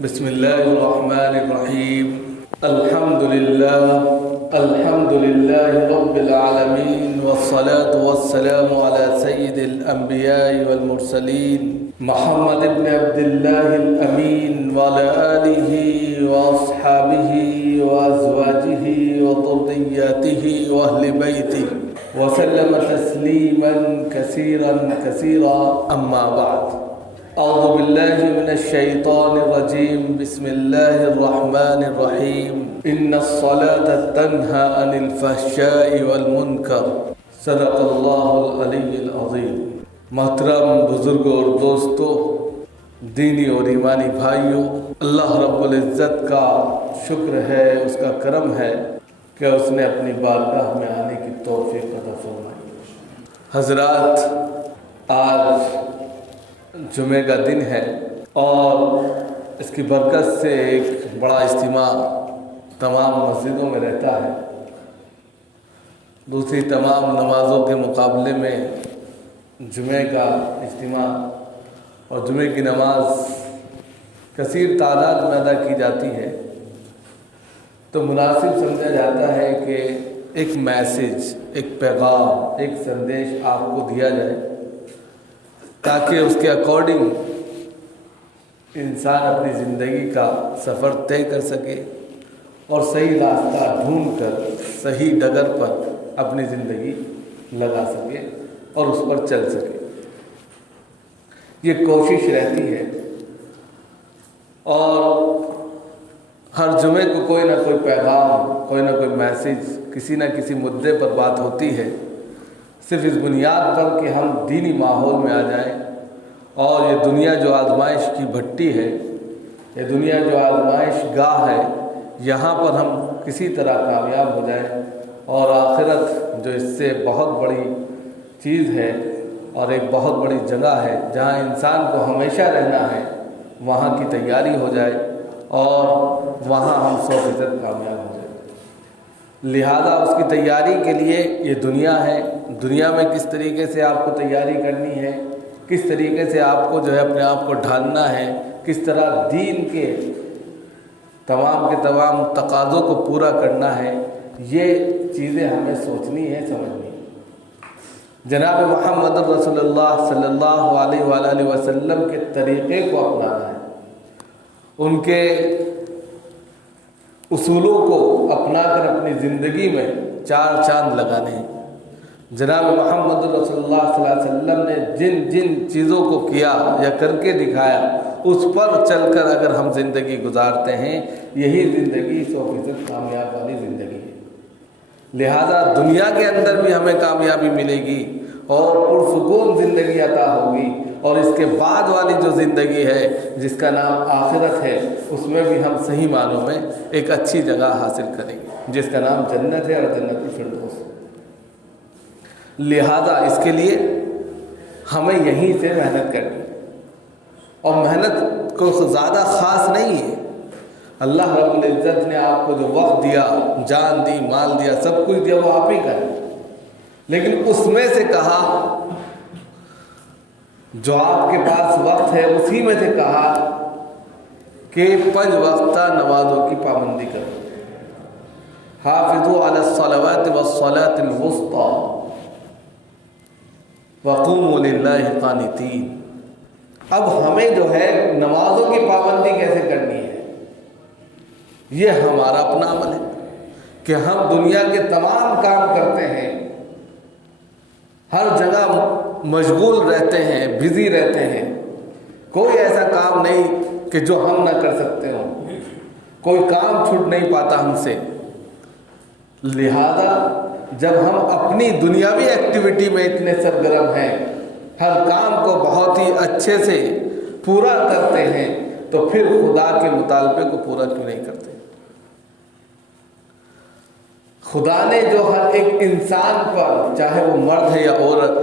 بسم الله الرحمن الرحيم. الحمد لله رب العالمين، والصلاة والسلام على سيد الأنبياء والمرسلين محمد بن عبد الله الأمين وعلى آله وأصحابه وأزواجه وذرياته وأهل بيته وسلم تسليما كثيرا أما بعد. اعوذ باللہ من الشیطان الرجیم. بسم اللہ الرحمن الرحیم. ان الصلاة تنہی عن الفحشاء والمنکر. صدق اللہ العلی العظیم. محترم بزرگوں اور دوستوں، دینی اور ایمانی بھائیوں، اللہ رب العزت کا شکر ہے، اس کا کرم ہے کہ اس نے اپنی بارگاہ میں آنے کی توفیق عطا فرمائی. حضرات، آج جمعہ کا دن ہے اور اس کی برکت سے ایک بڑا اجتماع تمام مسجدوں میں رہتا ہے. دوسری تمام نمازوں کے مقابلے میں جمعہ کا اجتماع اور جمعہ کی نماز کثیر تعداد میں ادا کی جاتی ہے، تو مناسب سمجھا جاتا ہے کہ ایک میسیج، ایک پیغام، ایک سندیش آپ کو دیا جائے تاکہ اس کے اکارڈنگ انسان اپنی زندگی کا سفر طے کر سکے اور صحیح راستہ ڈھونڈ کر صحیح ڈگر پر اپنی زندگی لگا سکے اور اس پر چل سکے. یہ کوشش رہتی ہے اور ہر جمعے کو کوئی نہ کوئی پیغام، کوئی نہ کوئی میسیج، کسی نہ کسی مدعے پر بات ہوتی ہے، صرف اس بنیاد پر کہ ہم دینی ماحول میں آ جائیں اور یہ دنیا جو آزمائش کی بھٹی ہے، یہ دنیا جو آزمائش گاہ ہے، یہاں پر ہم کسی طرح کامیاب ہو جائیں اور آخرت جو اس سے بہت بڑی چیز ہے اور ایک بہت بڑی جگہ ہے جہاں انسان کو ہمیشہ رہنا ہے، وہاں کی تیاری ہو جائے اور وہاں ہم 100% کامیاب ہو جائیں. لہذا اس کی تیاری کے لیے یہ دنیا ہے. دنیا میں کس طریقے سے آپ کو تیاری کرنی ہے، کس طریقے سے آپ کو جو ہے اپنے آپ کو ڈھالنا ہے، کس طرح دین کے تمام تقاضوں کو پورا کرنا ہے، یہ چیزیں ہمیں سوچنی ہے، سمجھنی ہے. جناب محمد رسول اللہ صلی اللہ علیہ وآلہ وسلم کے طریقے کو اپنانا ہے، ان کے اصولوں کو اپنا کر اپنی زندگی میں 4 چاند لگانے ہیں. جناب محمد رسول اللہ صلی اللہ علیہ وسلم نے جن چیزوں کو کیا یا کر کے دکھایا، اس پر چل کر اگر ہم زندگی گزارتے ہیں، یہی زندگی 100% کامیاب والی زندگی ہے. لہذا دنیا کے اندر بھی ہمیں کامیابی ملے گی اور پرسکون زندگی عطا ہوگی، اور اس کے بعد والی جو زندگی ہے جس کا نام آخرت ہے، اس میں بھی ہم صحیح معنوں میں ایک اچھی جگہ حاصل کریں گے جس کا نام جنت ہے اور جنت الفردوس. لہذا اس کے لیے ہمیں یہیں سے محنت کرنی ہے، اور محنت کو زیادہ خاص نہیں ہے. اللہ رب العزت نے آپ کو جو وقت دیا، جان دی، مال دیا، سب کچھ دیا، وہ آپ ہی کا ہے، لیکن اس میں سے کہا جو آپ کے پاس وقت ہے اسی میں سے کہا کہ 5 وقتہ نمازوں کی پابندی کرو. حافظوا علی الصلوات والصلاة الوسطی وقوموا للہ قانتین. اب ہمیں جو ہے نمازوں کی پابندی کیسے کرنی ہے، یہ ہمارا اپنا عمل ہے کہ ہم دنیا کے تمام کام کرتے ہیں، ہر جگہ مشغول رہتے ہیں، بزی رہتے ہیں، کوئی ایسا کام نہیں کہ جو ہم نہ کر سکتے ہوں، کوئی کام چھوٹ نہیں پاتا ہم سے. لہذا جب ہم اپنی دنیاوی ایکٹیویٹی میں اتنے سرگرم ہیں، ہر کام کو بہت ہی اچھے سے پورا کرتے ہیں، تو پھر خدا کے مطالبے کو پورا کیوں نہیں کرتے؟ خدا نے جو ہر ایک انسان پر، چاہے وہ مرد ہے یا عورت،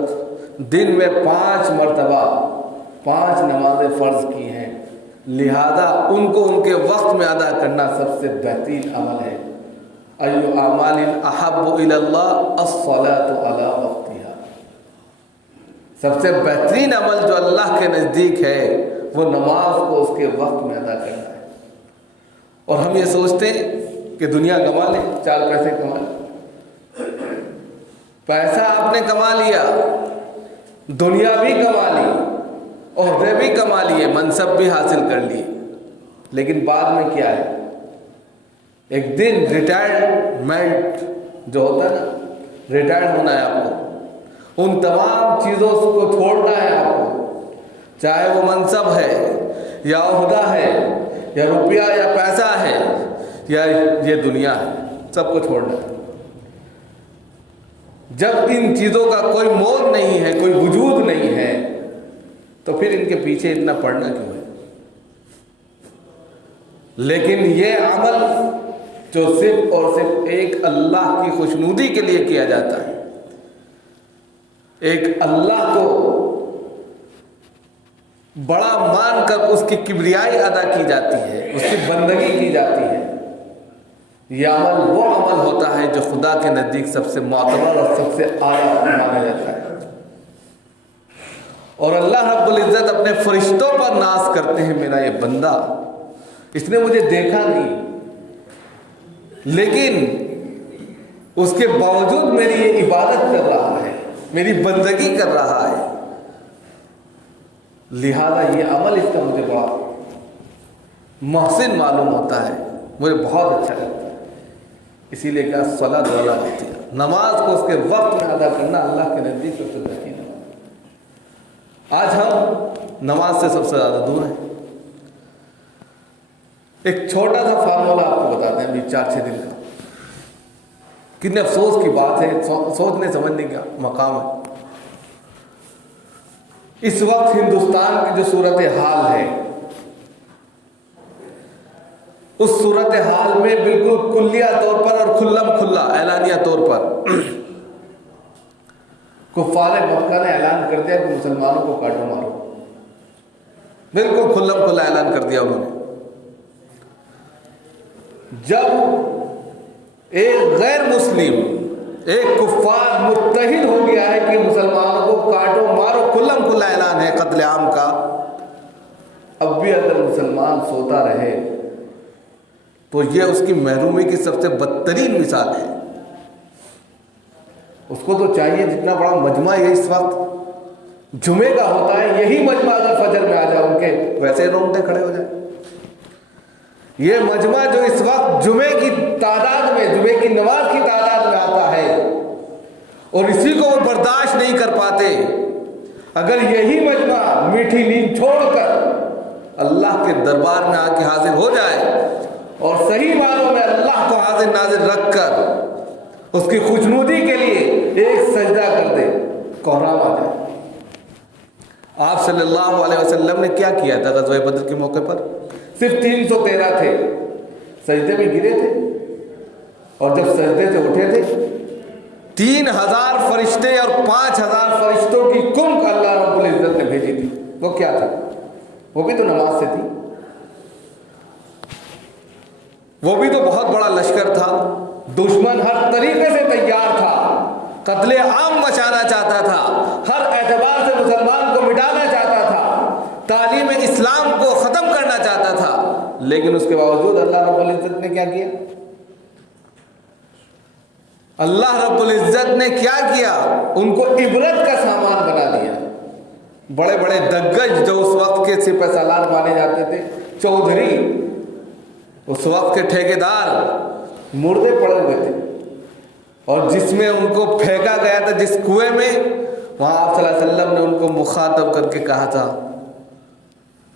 دن میں 5 مرتبہ 5 نمازیں فرض کی ہیں. لہذا ان کو ان کے وقت میں ادا کرنا سب سے بہترین عمل ہے. ایو اعمال احب الی اللہ الصلاۃ علی وقتها. سب سے بہترین عمل جو اللہ کے نزدیک ہے وہ نماز کو اس کے وقت میں ادا کرنا ہے. اور ہم یہ سوچتے ہیں کہ دنیا کما لیں، 4 پیسے کما لیں۔ پیسہ آپ نے کما لیا، دنیا بھی کما لی، عہدے بھی کما لیے، منصب بھی حاصل کر لیے، لیکن بعد میں کیا ہے؟ ایک دن ریٹائرمنٹ جو ہوتا ہے نا، ریٹائر ہونا ہے آپ کو، ان تمام چیزوں کو چھوڑنا ہے آپ کو، چاہے وہ منصب ہے یا عہدہ ہے یا روپیہ یا پیسہ ہے یا یہ دنیا ہے، سب کو چھوڑنا ہے۔ جب ان چیزوں کا کوئی مول نہیں ہے، کوئی وجود نہیں ہے، تو پھر ان کے پیچھے اتنا پڑنا کیوں ہے؟ لیکن یہ عمل جو صرف اور صرف ایک اللہ کی خوشنودی کے لیے کیا جاتا ہے، ایک اللہ کو بڑا مان کر اس کی کبریائی ادا کی جاتی ہے، اس کی بندگی کی جاتی ہے، یہ عمل وہ عمل ہوتا ہے جو خدا کے نزدیک سب سے معتبر اور سب سے اعلیٰ مانا جاتا ہے۔ اور اللہ رب العزت اپنے فرشتوں پر ناز کرتے ہیں، میرا یہ بندہ، اس نے مجھے دیکھا نہیں لیکن اس کے باوجود میری یہ عبادت کر رہا ہے، میری بندگی کر رہا ہے، لہذا یہ عمل اس کا مجھے بڑا محسن معلوم ہوتا ہے، مجھے بہت اچھا لگتا ہے۔ اسی لیے کہا صلاۃ والا ہوتی ہے، نماز کو اس کے وقت میں ادا کرنا اللہ کے نزدیک سب سے بہترین ہے۔ آج ہم نماز سے سب سے زیادہ دور ہیں۔ ایک چھوٹا سا فارمولہ آپ کو بتاتے ہیں ابھی 4-6 دن کا، کتنے افسوس کی بات ہے، سوچنے سمجھنے کا مقام ہے۔ اس وقت ہندوستان کی جو صورت حال ہے، اس صورت حال میں بالکل کلیہ طور پر اور کھلم کھلا اعلانیہ طور پر کفار مکہ نے اعلان کر دیا کہ مسلمانوں کو کاٹو مارو، بالکل کھلم کھلا اعلان کر دیا انہوں نے۔ جب ایک غیر مسلم، ایک کفار متحد ہو گیا ہے کہ مسلمانوں کو کاٹو مارو، کھلم کھلا اعلان ہے قتل عام کا، اب بھی اگر مسلمان سوتا رہے تو یہ اس کی محرومی کی سب سے بدترین مثال ہے۔ اس کو تو چاہیے جتنا بڑا مجمع یہ اس وقت جمعے کا ہوتا ہے، یہی مجمع اگر فجر میں آ جائے ان کے ویسے رونگٹے کھڑے ہو جائیں۔ یہ مجمع جو اس وقت جمعے کی تعداد میں، جمعے کی نماز کی تعداد میں آتا ہے اور اسی کو وہ برداشت نہیں کر پاتے، اگر یہی مجمع میٹھی نیند چھوڑ کر اللہ کے دربار میں آ کے حاضر ہو جائے اور صحیح معنوں میں اللہ کو حاضر ناظر رکھ کر اس کی خوشنودی کے لیے ایک سجدہ کر دے، کوہرام آ جائے۔ آپ صلی اللہ علیہ وسلم نے کیا کیا تھا غزوہ بدر کے موقع پر؟ صرف 313 تھے، سجدے میں گرے تھے، اور جب سجدے سے اٹھے تھے 3000 فرشتے اور 5000 فرشتوں کی کمک اللہ رب العزت نے بھیجی تھی۔ وہ کیا تھا؟ وہ بھی تو نماز سے تھی، وہ بھی تو بہت بڑا لشکر تھا، دشمن ہر طریقے سے تیار تھا، قتل عام مچانا چاہتا تھا، ہر اعتبار سے مسلمان کو مٹانا چاہتا تھا، تعلیم اسلام کو ختم کرنا چاہتا تھا، لیکن اس کے باوجود اللہ رب العزت نے کیا کیا؟ اللہ رب العزت نے کیا کیا؟ ان کو عبرت کا سامان بنا دیا۔ بڑے بڑے دگج جو اس وقت کے سپہ سالار مانے جاتے تھے، چودھری، اس وقت کے ٹھیکیدار، مردے پڑے ہوئے تھے، اور جس میں ان کو پھینکا گیا تھا جس کنویں میں، وہاں آپ صلی اللہ علیہ وسلم نے ان کو مخاطب کر کے کہا تھا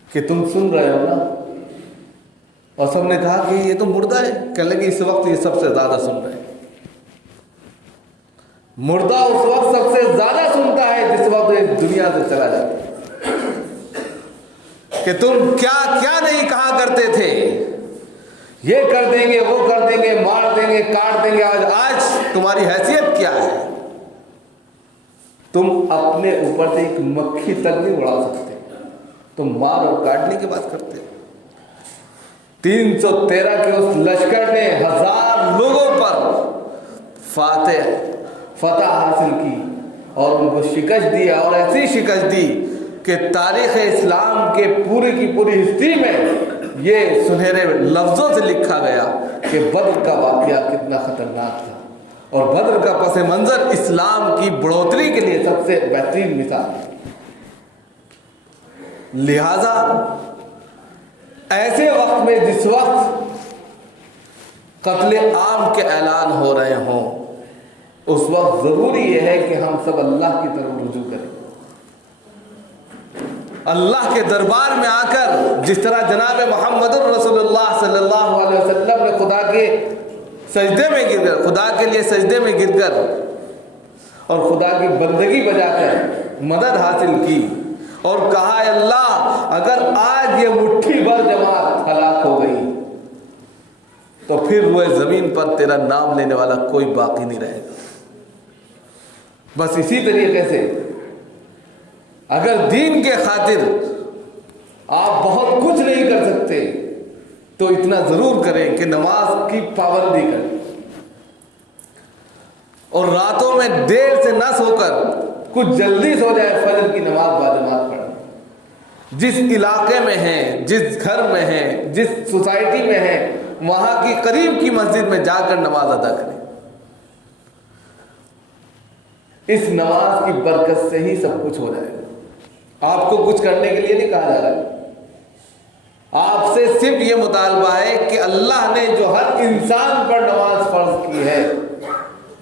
کہ تم سن رہے ہو نا؟ اور سب نے کہا کہ یہ تو مردہ ہے، کہنے لگے اس وقت یہ سب سے زیادہ سن رہے ہیں۔ مردہ اس وقت سب سے زیادہ سنتا ہے جس وقت یہ دنیا سے چلا جاتا ہے، کہ تم کیا کیا نہیں کہا کرتے تھے، یہ کر دیں گے، وہ کر دیں گے، مار دیں گے، کاٹ دیں گے، آج تمہاری حیثیت کیا ہے؟ تم اپنے اوپر سے ایک مکھی تک نہیں اڑا سکتے، تم مار اور کاٹنے کی بات کرتے ہو۔ 313 کے اس لشکر نے 1000 لوگوں پر فتح حاصل کی اور ان کو شکست دی، اور ایسی شکست دی کہ تاریخ اسلام کے پوری کی پوری ہسٹری میں یہ سنہرے لفظوں سے لکھا گیا کہ بدر کا واقعہ کتنا خطرناک تھا، اور بدر کا پس منظر اسلام کی بڑھوتری کے لیے سب سے بہترین مثال ہے۔ لہذا ایسے وقت میں جس وقت قتل عام کے اعلان ہو رہے ہوں، اس وقت ضروری یہ ہے کہ ہم سب اللہ کی طرف رجوع کریں، اللہ کے دربار میں آ کر جس طرح جناب محمد رسول اللہ صلی اللہ علیہ وسلم نے خدا کے سجدے میں گر کر، خدا کے لیے سجدے میں گر کر اور خدا کی بندگی بجا کر مدد حاصل کی اور کہا اے اللہ اگر آج یہ مٹھی بھر جماعت ہلاک ہو گئی تو پھر وہ زمین پر تیرا نام لینے والا کوئی باقی نہیں رہے گا۔ بس اسی طریقے سے اگر دین کے خاطر آپ بہت کچھ نہیں کر سکتے تو اتنا ضرور کریں کہ نماز کی پابندی کریں، اور راتوں میں دیر سے نہ سو کر کچھ جلدی سو جائے، فجر کی نماز باجماعت پڑھیں۔ جس علاقے میں ہیں، جس گھر میں ہیں، جس سوسائٹی میں ہیں، وہاں کی قریب کی مسجد میں جا کر نماز ادا کریں۔ اس نماز کی برکت سے ہی سب کچھ ہو جائے گا۔ آپ کو کچھ کرنے کے لیے نہیں کہا جا رہا ہے، آپ سے صرف یہ مطالبہ ہے کہ اللہ نے جو ہر انسان پر نماز فرض کی ہے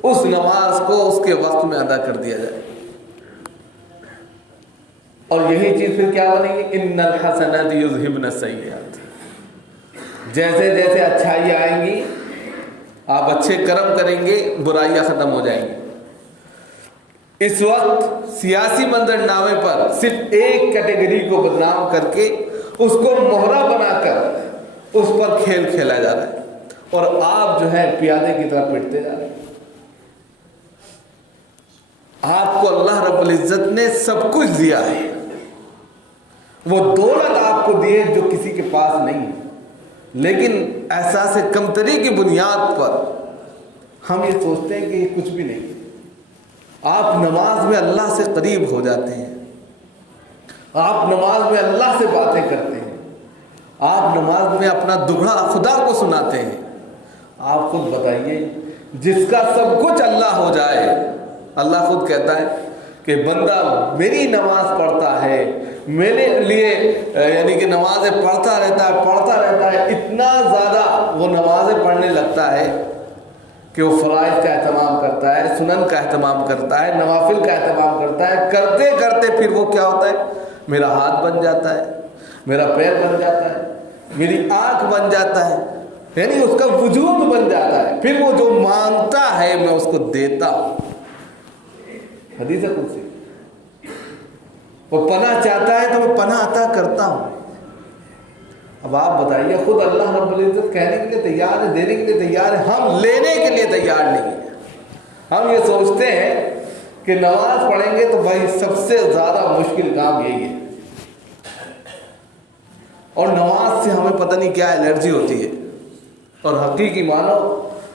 اس نماز کو اس کے وقت میں ادا کر دیا جائے، اور یہی چیز پھر کیا بنے گی؟ ان الحسنات یذہبن السیئات، جیسے جیسے اچھائی آئیں گی آپ اچھے کرم کریں گے، برائیاں ختم ہو جائیں گی۔ اس وقت سیاسی منظر نامے پر صرف ایک کیٹیگری کو بدنام کر کے اس کو مہرہ بنا کر اس پر کھیل کھیلا جا رہا ہے، اور آپ جو ہے پیادے کی طرح پٹتے جا رہے ہیں۔ آپ کو اللہ رب العزت نے سب کچھ دیا ہے، وہ دولت آپ کو دی ہے جو کسی کے پاس نہیں ہے، لیکن احساس کمتری کی بنیاد پر ہم یہ سوچتے ہیں کہ یہ کچھ بھی نہیں۔ آپ نماز میں اللہ سے قریب ہو جاتے ہیں، آپ نماز میں اللہ سے باتیں کرتے ہیں، آپ نماز میں اپنا دکھڑا خدا کو سناتے ہیں۔ آپ خود بتائیے، جس کا سب کچھ اللہ ہو جائے، اللہ خود کہتا ہے کہ بندہ میری نماز پڑھتا ہے، میرے لیے یعنی کہ نمازیں پڑھتا رہتا ہے، اتنا زیادہ وہ نمازیں پڑھنے لگتا ہے کہ وہ فرائض کا اہتمام کرتا ہے، سنن کا اہتمام کرتا ہے، نوافل کا اہتمام کرتا ہے، کرتے کرتے پھر وہ کیا ہوتا ہے؟ میرا ہاتھ بن جاتا ہے، میرا پیر بن جاتا ہے، میری آنکھ بن جاتا ہے، یعنی اس کا وجود بن جاتا ہے۔ پھر وہ جو مانگتا ہے میں اس کو دیتا ہوں، حدیث قدسی، وہ پناہ چاہتا ہے تو میں پناہ عطا کرتا ہوں۔ اب آپ بتائیے، خود اللہ رب العزت کہنے کے لیے تیار ہے، دینے کے لیے تیار ہے، ہم لینے کے لیے تیار نہیں ہیں۔ ہم یہ سوچتے ہیں کہ نماز پڑھیں گے تو بھائی سب سے زیادہ مشکل کام یہی ہے، اور نماز سے ہمیں پتہ نہیں کیا الرجی ہوتی ہے، اور حقیقی مانو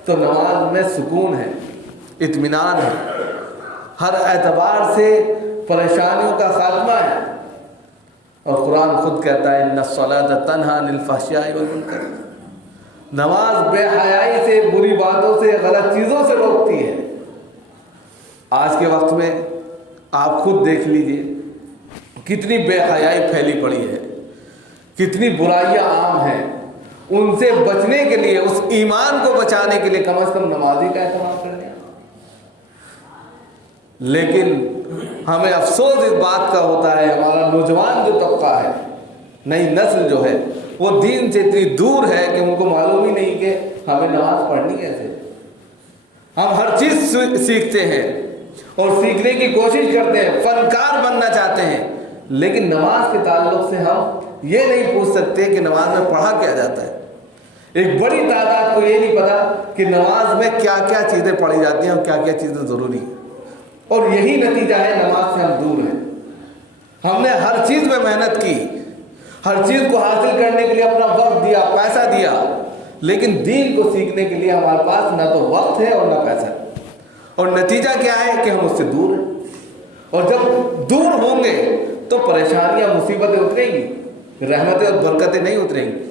تو نماز میں سکون ہے، اطمینان ہے، ہر اعتبار سے پریشانیوں کا خاتمہ ہے، اور قرآن خود کہتا ہے ان الصلاۃ تنہی عن الفحشاء والمنکر، نماز بے حیائی سے، بری باتوں سے، غلط چیزوں سے روکتی ہے۔ آج کے وقت میں آپ خود دیکھ لیجئے کتنی بے حیائی پھیلی پڑی ہے، کتنی برائیاں عام ہیں۔ ان سے بچنے کے لیے، اس ایمان کو بچانے کے لیے کم از کم نمازی کا اہتمام کریں۔ لیکن ہمیں افسوس اس بات کا ہوتا ہے، ہمارا نوجوان جو طبقہ ہے، نئی نسل جو ہے، وہ دین سے اتنی دور ہے کہ ان کو معلوم ہی نہیں کہ ہمیں نماز پڑھنی کیسے۔ ہم ہر چیز سیکھتے ہیں اور سیکھنے کی کوشش کرتے ہیں، فنکار بننا چاہتے ہیں، لیکن نماز کے تعلق سے ہم یہ نہیں پوچھ سکتے کہ نماز میں پڑھا کیا جاتا ہے۔ ایک بڑی تعداد کو یہ نہیں پتا کہ نماز میں کیا کیا چیزیں پڑھی جاتی ہیں اور کیا کیا چیزیں ضروری ہیں، اور یہی نتیجہ ہے نماز سے ہم دور ہیں۔ ہم نے ہر چیز میں محنت کی، ہر چیز کو حاصل کرنے کے لیے اپنا وقت دیا، پیسہ دیا، لیکن دین کو سیکھنے کے لیے ہمارے پاس نہ تو وقت ہے اور نہ پیسہ ہے، اور نتیجہ کیا ہے کہ ہم اس سے دور ہیں۔ اور جب دور ہوں گے تو پریشانیاں، مصیبتیں اتریں گی، رحمتیں اور برکتیں نہیں اتریں گی۔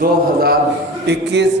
2021